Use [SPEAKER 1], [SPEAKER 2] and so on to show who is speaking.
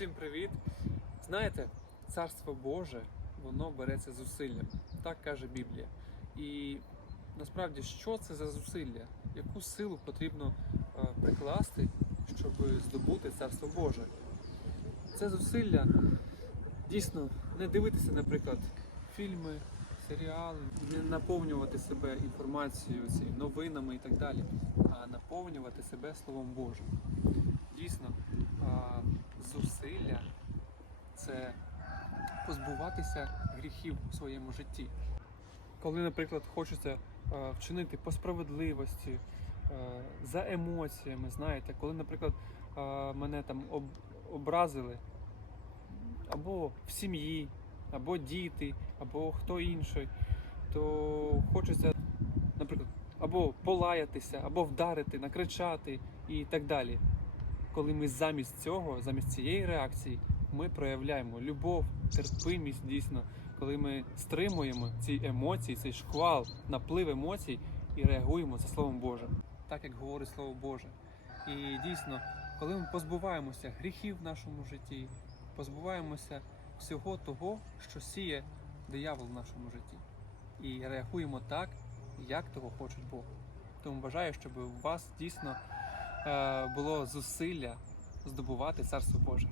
[SPEAKER 1] Усім привіт! Знаєте, царство Боже, воно береться зусиллям. Так каже Біблія. І насправді, що це за зусилля? Яку силу потрібно е, прикласти, щоб здобути царство Боже? Це зусилля дійсно не дивитися, наприклад, фільми, серіали, не наповнювати себе інформацією, новинами і так далі, а наповнювати себе Словом Божим. Дійсно, а, зусилля це позбуватися гріхів у своєму житті. Коли, наприклад, хочеться е, вчинити по справедливості, е, за емоціями, знаєте, коли, наприклад, е, мене там образили або в сім'ї, або діти, або хто інший, то хочеться, наприклад, або полаятися, або вдарити, накричати і так далі. Коли ми замість цього, замість цієї реакції, ми проявляємо любов, терпимість дійсно, коли ми стримуємо ці емоції, цей шквал, наплив емоцій і реагуємо за Словом Божим, так як говорить Слово Боже. І дійсно, коли ми позбуваємося гріхів в нашому житті, позбуваємося всього того, що сіє диявол в нашому житті, і реагуємо так, як того хоче Бог. Тому бажаю, щоб у вас дійсно е, було зусилля здобувати Царство Боже.